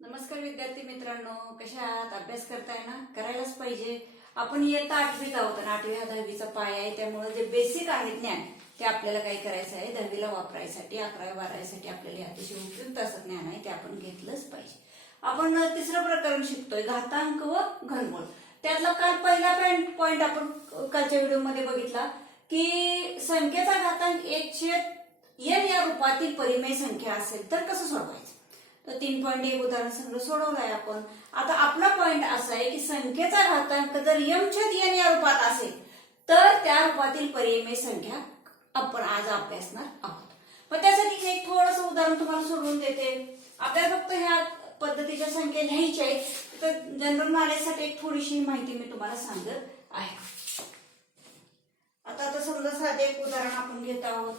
नमस्कार विद्यार्थी मित्रांनो, कशा आहात? अभ्यास करताय ना? करायलाच पाहिजे. आपण इयत्ता 8वीत आहोत आणि 8वी हा 10वीचा पाया आहे. त्यामुळे जे बेसिक आहे ज्ञान ते आपल्याला काय करायचं आहे, 10वीला वापरायसाठी, 11वी 12वीसाठी आपल्याला अतिशय उपयुक्त असं ज्ञान आहे ते आपण घेतलंच पाहिजे. आपण तिसरं प्रकरण शिकतोय, घातांक व घनमूळ. त्यातला काल पहिला पॉइंट आपण कालच्या व्हिडिओमध्ये बघितला की संख्येचा घातांक 1/n या रूपातील परिमेय संख्या असेल तर कसं सोडवायचं. तर 3.1 उदाहरण संग्रह सोडवलाय आपण. आता आपला पॉइंट असा आहे की संख्येचा घातांक जर m/n या रूपात असेल तर त्या रूपातील परिमेय संख्या आपण आज अभ्यासणार आहोत. मग त्यासाठी एक थोडंसं उदाहरण तुम्हाला सोडवून देते. आपल्याला फक्त ह्या पद्धतीच्या संख्या लिहायच्या आहेत. तर जनरल नॉलेजसाठी एक थोडीशी माहिती मी तुम्हाला सांगत आहे. आता समजा साधे एक उदाहरण आपण घेत आहोत.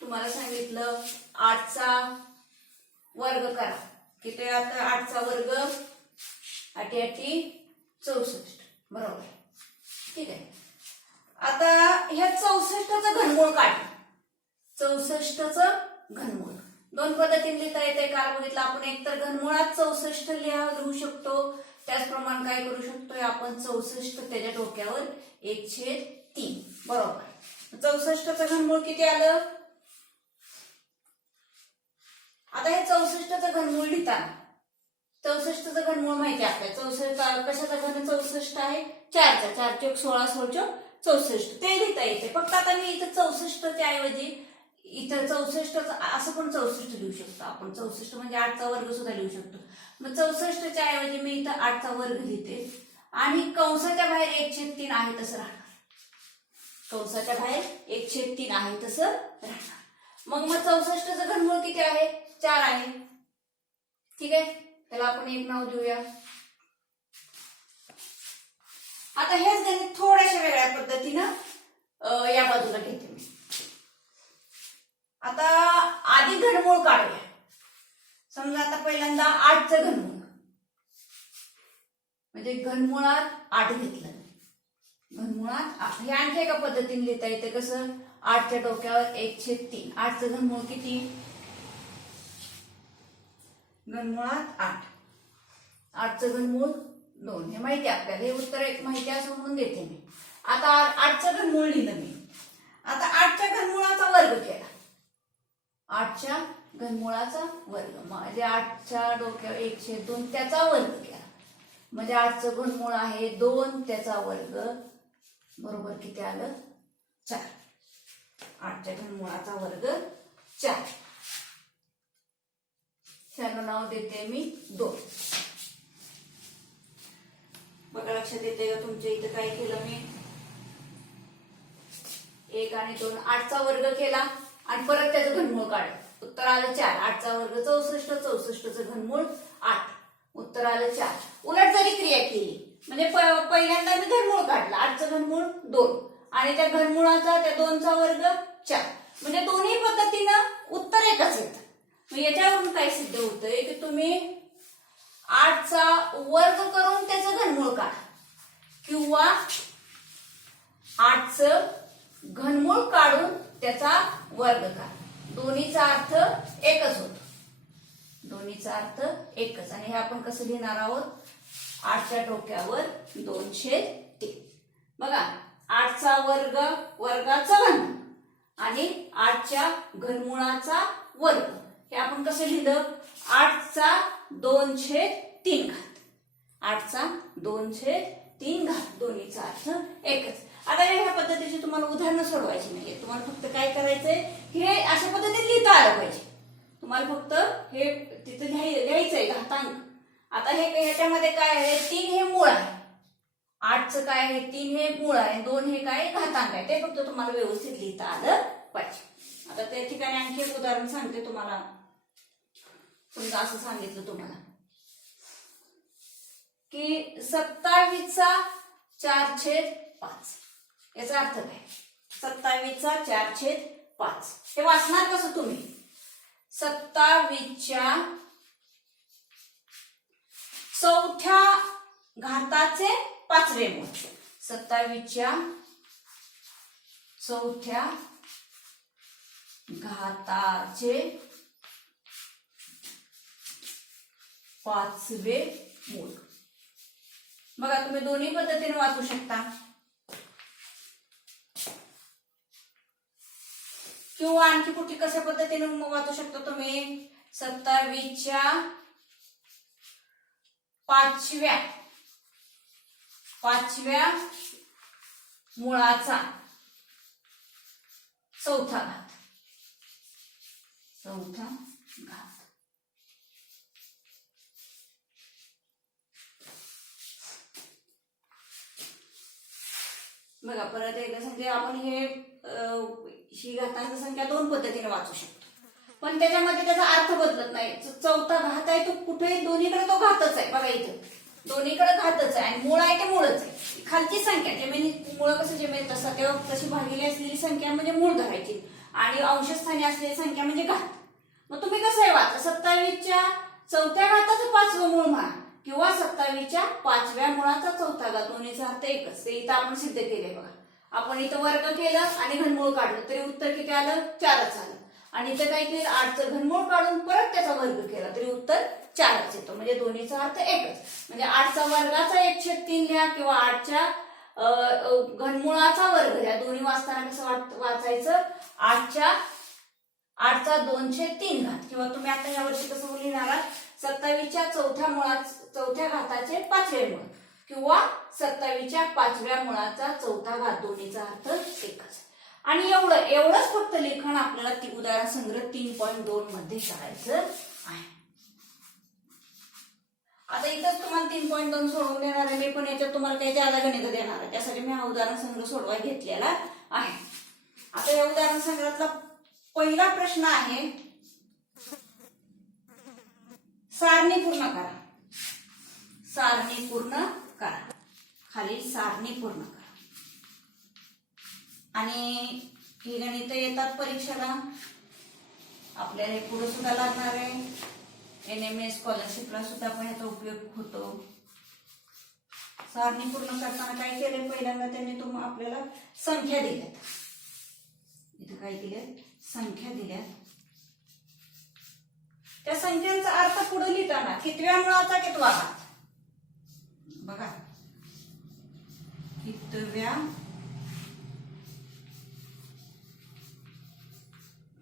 तुम्हाला सांगितलं 8चा वर्ग करा. किती आता 8चा वर्ग 8 64, बरोबर. ठीक आहे. आता ह्या 64चं घनमूळ काढ. 64चं घनमूळ दोन पद्धतीने लिहिता येते. काल बघितलं आपण, एक तर घनमुळात 64 लिहू शकतो. त्याचप्रमाणे काय करू शकतोय आपण, 64 त्याच्या डोक्यावर 1/3, बरोबर. 64चं घनमूळ किती आलं. आता हे 64चं घनमूळ लिहिताना 64चं घनमूळ माहिती आहे आपल्याला. 64 कशाचा घन 64 आहे, 4चा. 4 चौक 16, 16 चौक 64 ते लिहिता येते. फक्त आता मी इथं 64च्या ऐवजी इथं 64चं असं पण 64 लिहू शकतो आपण. 64 म्हणजे 8चा वर्ग सुद्धा लिहू शकतो. मग 64च्या ऐवजी मी इथं 8चा वर्ग लिहिते आणि कंसाच्या बाहेर 1/3 आहे तसं राहणार. कंसाच्या बाहेर 1/3 आहे तसं राहणार. मग 64चं घनमूळ किती आहे, 4 आहे. ठीक आहे, त्याला आपण एक नाव देऊया. आता हेच गणित थोड्याशा वेगळ्या पद्धतीनं या बाजूला घेते मी. आता आधी घनमूळ काढूया. समजा आता पहिल्यांदा 8चं घनमूळ, म्हणजे घनमुळात 8 घेतलं. घनमुळात 8 हे आणखी एका पद्धतीने लिहिता येते. कसं, 8च्या डोक्यावर 1/3. 8चं घनमूळ किती, घनमुळात 8. 8चं घनमूळ 2. हे माहिती आहे आपल्याला. हे उत्तर एक माहिती असं म्हणून देते मी. आता 8चं घनमूळ लिहिलं मी. आता 8च्या घनमुळाचा वर्ग केला. 8च्या घनमुळाचा वर्ग म्हणजे 8च्या डोक्यावर 1/2 त्याचा वर्ग केला. म्हणजे 8चं घनमूळ आहे 2, त्याचा वर्ग बरोबर किती आलं, 4. 8च्या घनमुळाचा वर्ग 4. त्याला नाव देते मी 2. बघा, लक्षात येते का तुमच्या इथं काय केलं मी, 1 आणि 2. 8चा वर्ग केला आणि परत त्याचं घनमूळ काढलं. उत्तर आलं 4. 8चा वर्ग 64, 64चं घनमूळ 8. उत्तर आलं 4. उलट जरी क्रिया केली म्हणजे पहिल्यांदा मी घनमूळ काढलं, 8चं घनमूळ 2 आणि त्या घनमुळाचा त्या 2चा वर्ग 4. म्हणजे दोन्ही पद्धतीनं उत्तर एकच येतं. मग याच्यावरून काय सिद्ध होतंय की तुम्ही 8चा वर्ग करून त्याचं घनमूळ काढा किंवा 8चं घनमूळ काढून त्याचा वर्ग काढा. दोन्हीचा अर्थ एकच होतो. दोन्हीचा अर्थ एकच. आणि हे आपण कसं लिहिणार आहोत, 8च्या डोक्यावर 2/3. बघा, 8चा वर्ग वर्गाचा घन आणि 8च्या घनमुळाचा वर्ग. हे आपण कसं लिहिलं, 8चा 2/3 घात. 8चा 2/3 घात. दोन्हीचा अर्थ एकच. आता ह्या पद्धतीची तुम्हाला उदाहरणं सोडवायची नाहीये. तुम्हाला फक्त काय करायचंय, हे अशा पद्धतीने लिहिता आलं पाहिजे. तुम्हाला फक्त हे तिथं लिहायचंय घातांक. आता हे ह्याच्यामध्ये काय आहे, 3 हे मूळ आहे. 8चं काय आहे, 3 हे मूळ आहे, 2 हे काय घातांक आहे. ते फक्त तुम्हाला व्यवस्थित लिहिता आलं पाहिजे. आता त्या ठिकाणी आणखी एक उदाहरण सांगते तुम्हाला. समजा असं सांगितलं तुम्हाला की 27चा 4/5. याचा अर्थ काय, 27चा 4/5. हे वाचणार कसं तुम्ही, 27च्या 4थ्या घाताचे 5वे मूळ. 27च्या 4थ्या घाताचे 5वे मूळ. बघा तुम्ही दोन्ही पद्धतीने वाचू शकता किंवा आणखी कुठली कशा पद्धतीने वाचू शकता तुम्ही. 27च्या 5व्या मुळाचा चौथा घात. बघा परत एकदा सांगते आपण ही घातांक संख्या दोन पद्धतीने वाचू शकतो, पण त्याच्यामध्ये त्याचा अर्थ बदलत नाही. चौथा घात आहे तो कुठे दोन्हीकडे तो घातच आहे. बघा इथं दोन्हीकडे घातच आहे आणि मूळ आहे ते मूळच आहे. खालची संख्या जमिनी मूळ कसं जमिनीत असतात तेव्हा तशी भागिले असलेली संख्या म्हणजे मूळ धरायची आणि अंशस्थानी असलेली संख्या म्हणजे घात. मग तुम्ही कसं आहे वाचा 27च्या चौथ्या घाताचं 5वं मूळ म्हणा किंवा 27च्या 5व्या मुळाचा चौथा घात, दोन्हीचा अर्थ एकच. ते इथं आपण सिद्ध केलंय. बघा आपण इथं वर्ग केलं आणि घनमूळ काढलं तरी उत्तर किती आलं? 4च आलं. आणि इथं काय केलं 8चं घनमूळ काढून परत त्याचा वर्ग केला तरी उत्तर 4च येतो. म्हणजे दोन्हीचा अर्थ एकच. म्हणजे 8चा वर्गाचा 1/3 लिहा किंवा 8च्या घनमुळाचा वर्ग लिहा. दोन्ही वाचताना कसं वाचायचं? 8चा 2/3 घात किंवा तुम्ही आता यावर्षी कसं लिहिणार आहात 27च्या चौथ्या घाताचे 5वे मूळ किंवा 27च्या 5व्या मुळाचा चौथा घात, दोन्हीचा अर्थ एकच. आणि एवढंच फक्त लेखन आपल्याला उदाहरण संग्रह 3.2 मध्ये करायचं आहे. आता इथंच तुम्हाला 3.2 सोडवून देणार आहे मी, पण याच्यात तुम्हाला काही जादा गणित देणार आहे. त्यासाठी मी हा उदाहरण संग्रह सोडवायला घेतलेला आहे. आता या उदाहरण संग्रहातला पहिला प्रश्न आहे सारणी पूर्ण करा. सारणी पूर्ण करा. खाली सारणी पूर्ण करा. आणि ही गणित येतात परीक्षेला. आपल्याला हे पुढे सुद्धा लागणार आहे. NMS स्कॉलरशिपला सुद्धा पण याचा उपयोग होतो. सारणी पूर्ण करताना काय केलंय पहिल्यांदा त्यांनी आपल्याला संख्या दिल्यात. इथं काय दिल्यात? संख्या दिल्यात. त्या संख्यांचा अर्थ पुढे लिहिताना कितव्या मुळाचा कितवा घात. बघा कितव्या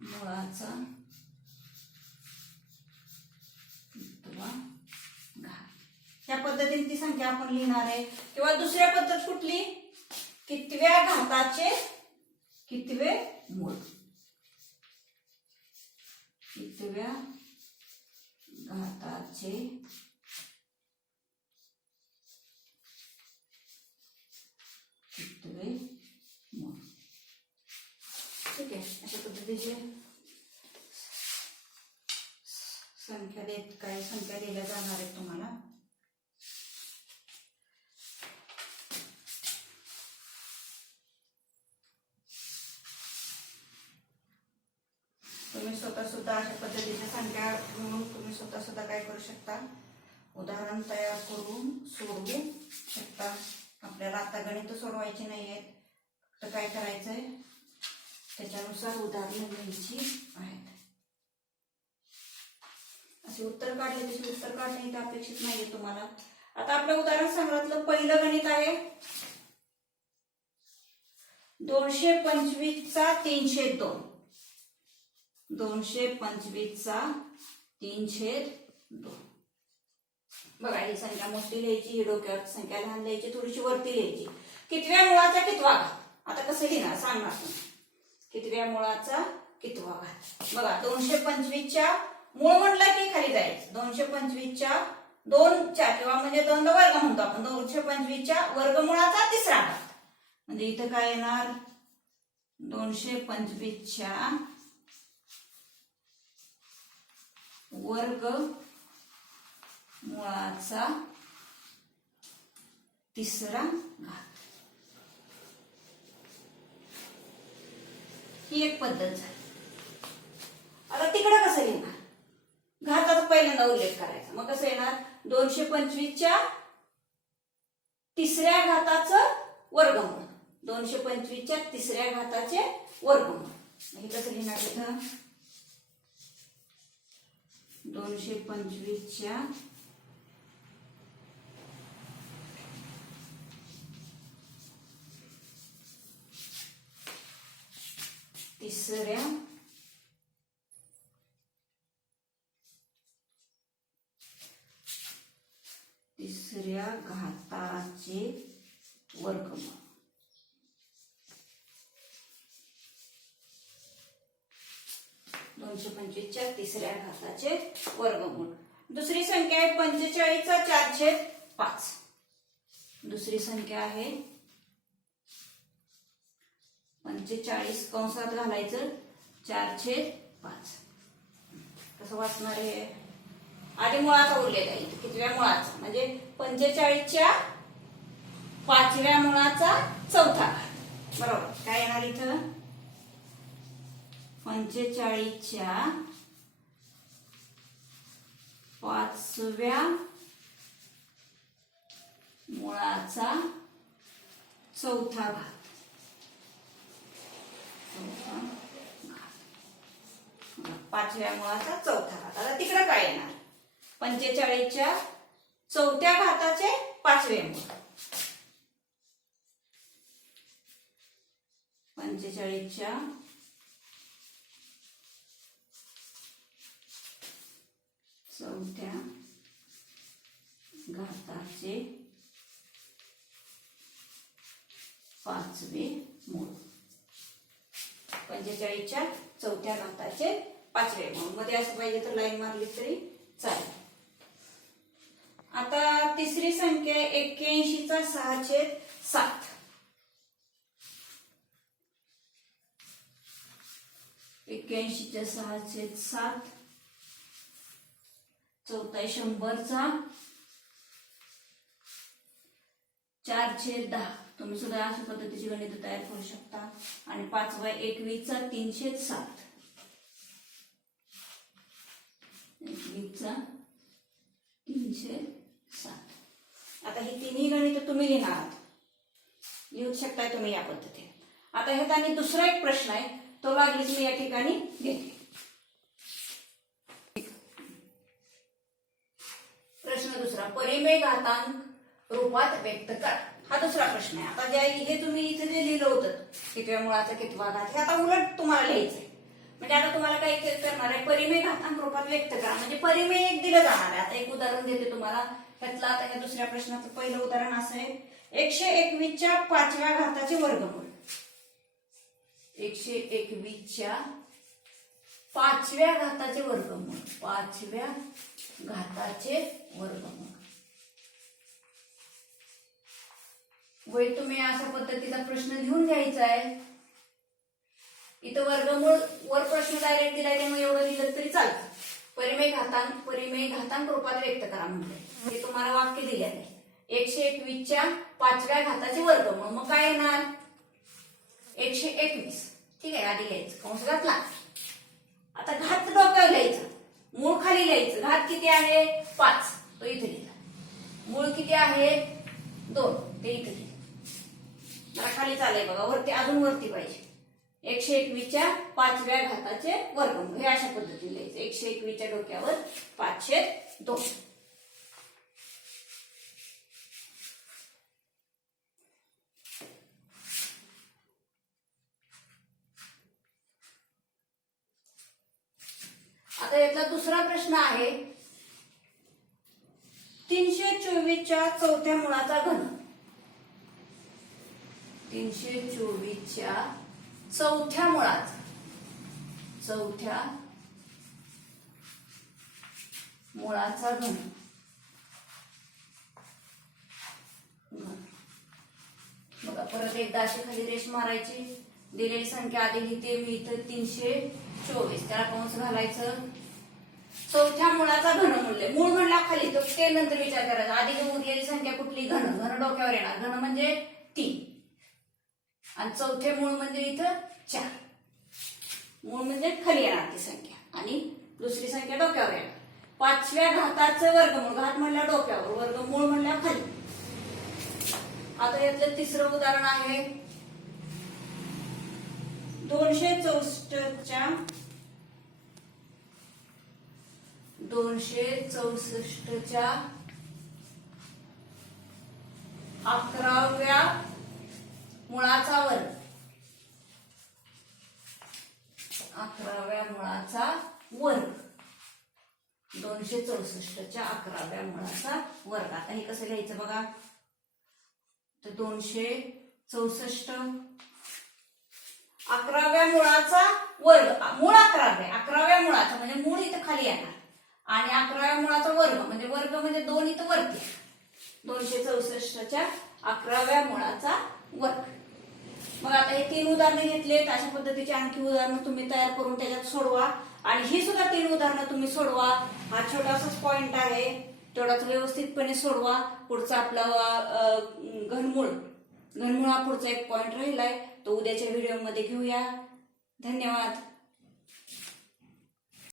मुळाचा कितवा घात. या पद्धतीने ती संख्या आपण लिहिणार आहे. किंवा दुसऱ्या पद्धत कुठली? कितव्या घाताचे कितवे मूळ. कितव्या घाताचे कितवे मूळ. ठीक आहे. अशा पद्धतीचे संख्या दिल्या जाणार आहेत तुम्हाला. तुम्ही स्वतः सुद्धा अशा पद्धतीच्या संख्या म्हणून तुम्ही स्वतः सुद्धा काय करू शकता? उदाहरण तयार करून सोडवू शकता. आपल्याला आता गणित सोडवायची नाही आहेत, तर काय करायचंय त्याच्यानुसार उदाहरणं लिहायची आहेत. असे उत्तर काढले तसे उत्तर काढणे इथं अपेक्षित नाहीये तुम्हाला. आता आपल्या उदाहरण संग्रहातलं पहिलं गणित आहे 225चा 3/2. 225चा 3/2. बघा ही संख्या मोठी लिहायची, ही डोक्यावर संख्या लहान लिहायची, थोडीशी वरती लिहायची. कितव्या मुळाचा कितवा घात. आता कसं लिहिणार सांगणार तुम्ही. कितव्या मुळाचा कितवा घात. बघा 225च्या मूळ म्हटलं की खाली जायचं. 225च्या 2च्या किंवा म्हणजे 2चा वर्ग म्हणतो आपण. 225च्या वर्गमुळाचा तिसरा घात. म्हणजे इथं काय येणार 225च्या वर्ग मुळाचा तिसरा घात. ही एक पद्धत झाली. आता तिकडे कसं लिहिणार? घाताचा पहिल्यांदा उल्लेख करायचा. मग कसं येणार 225च्या तिसऱ्या घाताचं वर्गमूळ. 225च्या तिसऱ्या घाताचे वर्गमूळ. हे कसं लिहिणार इथं 225च्या तिसऱ्या घाताचे वर्गमूळ. दोनशे 25च्या तिसऱ्या घाताचे वर्गमूळ. दुसरी संख्या आहे 45चा 4/5. दुसरी संख्या आहे 45 कंसात घालायचं 4/5. कसं वाचणार आहे? आधी मुळाचा उरलेला आहे, कितव्या मुळाचा म्हणजे 45च्या 5व्या मुळाचा चौथा घात. बरोबर. काय येणार इथं? 45च्या 5व्या मुळाचा चौथा घात. 5व्या मुळाचा चौथा घात. आता तिकडे काय येणार? 45च्या 4थ्या घाताचे 5वे मूळ. 45च्या 4थ्या घाताचे 5वे मूळ. 45च्या 4थ्या घाताचे 5वे मूळ. मध्ये असं पाहिजे तर लाईन मारली तरी चालेल. आता तिसरी संख्या 81चा 6/7. 81च्या 6/7. चौथा 100चा 4/10. तुम्ही सुद्धा अशा पद्धतीची गणित तयार करू शकता. आणि 5वा 21चा 3/7. 21चा 3/7. आता ही तिन्ही गणित तुम्ही लिहिणार आहात, लिहू शकताय तुम्ही या पद्धतीने. आता ह्यात आणि दुसरा एक प्रश्न आहे, तो लागलीच मी या ठिकाणी घेते. प्रश्न दुसरा, परिमेय घातांक रूपात व्यक्त करा. हा दुसरा प्रश्न आहे. आता हे तुम्ही इथे जे लिहिलं होतं कितव्या मुळाचा कितवा घात, हे आता उलट तुम्हाला लिहायचंय. म्हणजे आता तुम्हाला काय करणार आहे? परिमेय घातांक रूपात व्यक्त करा. म्हणजे परिमेय एक दिलं जाणार आहे. आता एक उदाहरण देते तुम्हाला त्यातलं. आता ह्या दुसऱ्या प्रश्नाचं पहिलं उदाहरण असं आहे, 121च्या 5व्या घाताचे वर्गमूळ. 121च्या 5व्या घाताचे वर्गमूळ. 5व्या घाताचे वर्गमूळ. वय तुम्ही अशा पद्धतीचा प्रश्न लिहून घ्यायचा आहे. इथं वर्गमूळ वर प्रश्न डायरेक्ट दिलाय त्यामुळे एवढं लिहिलं तरी चालतं. परिमेय घातांक रूपात व्यक्त करा म्हणजे हे तुम्हाला वाक्य दिले आहे. 121च्या 5व्या घाताचे वर्गमूळ. मग काय येणार? 121. ठीक आहे, आधी लिहायचं कंस घातला. आता घात डोक्यावर लिहायचं, मूळ खाली लिहायचं. घात किती आहे? 5, तो इथे लिहिला. मूळ किती आहे? 2, ते इथे लिहिलं. मला खाली चालेल बघा, वरती अजून वरती पाहिजे. 121च्या 5व्या घाताचे वर्गमूळ हे अशा पद्धतीने लिहायचं. 121च्या डोक्यावर 5/2. आता यातला दुसरा प्रश्न आहे, 324च्या 4थ्या मुळाचा घन. 324च्या 4थ्या मुळाचा, 4थ्या मुळाचा घन. बघा परत एकदा अशी खाली रेष मारायची. दिलेली संख्या आधी लिहिते मी इथं 324, त्याला कंस घालायचं. 4थ्या मुळाचा घनमूल्य. मूळ म्हणला खाली, तर ते नंतर विचार करायचा. आधी उरलेली संख्या कुठली? घन. घन डोक्यावर येणार. घन म्हणजे 3 आणि 4थे मूळ म्हणजे इथं 4. मूळ म्हणजे खाली येणार ती संख्या आणि दुसरी संख्या डोक्यावर येणार. 5व्या घाताचं वर्गमूळ. घात म्हणल्या डोक्यावर, वर्गमूळ म्हणल्या खाली. आता यातलं तिसरं उदाहरण आहे, 264च्या 11व्या मुळाचा वर्ग. 11व्या मुळाचा वर्ग. 264च्या 11व्या मुळाचा वर्ग. आता हे कसं लिहायचं बघा. तर 264 11व्या मुळाचा वर्ग. मूळ 11व्या मुळाचा म्हणजे मूळ इथं खाली येणार आणि 11व्या मुळाचा वर्ग म्हणजे 2 इथं वरती. 264च्या 11व्या मुळाचा वर्ग. मग आता हे 3 उदाहरणं घेतलेत. अशा पद्धतीची आणखी उदाहरणं तुम्ही तयार करून त्याच्यात सोडवा आणि ही सुद्धा 3 उदाहरणं तुम्ही सोडवा. हा छोटासाच पॉइंट आहे, तेवढाच व्यवस्थितपणे सोडवा. पुढचा आपला घनमूळ हा पुढचा एक पॉइंट राहिलाय, तो उद्याच्या व्हिडिओमध्ये घेऊया. धन्यवाद.